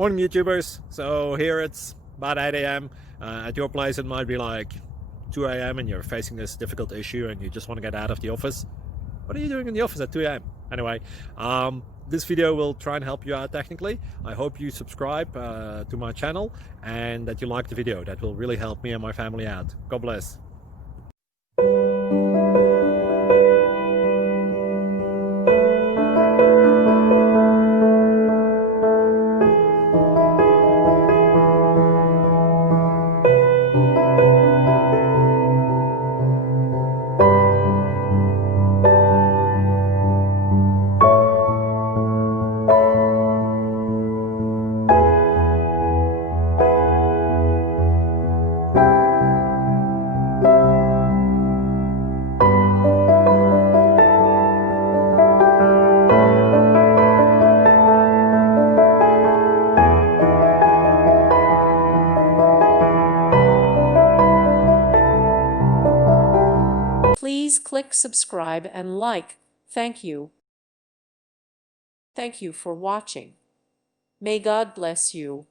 Morning YouTubers. So here it's about 8 a.m. At your place it might be like 2 a.m. and you're facing this difficult issue and you just want to get out of the office. What are you doing in the office at 2 a.m.? Anyway, this video will try and help you out technically. I hope you subscribe to my channel and that you like the video. That will really help me and my family out. God bless. Please click subscribe and like. Thank you. Thank you for watching. May God bless you.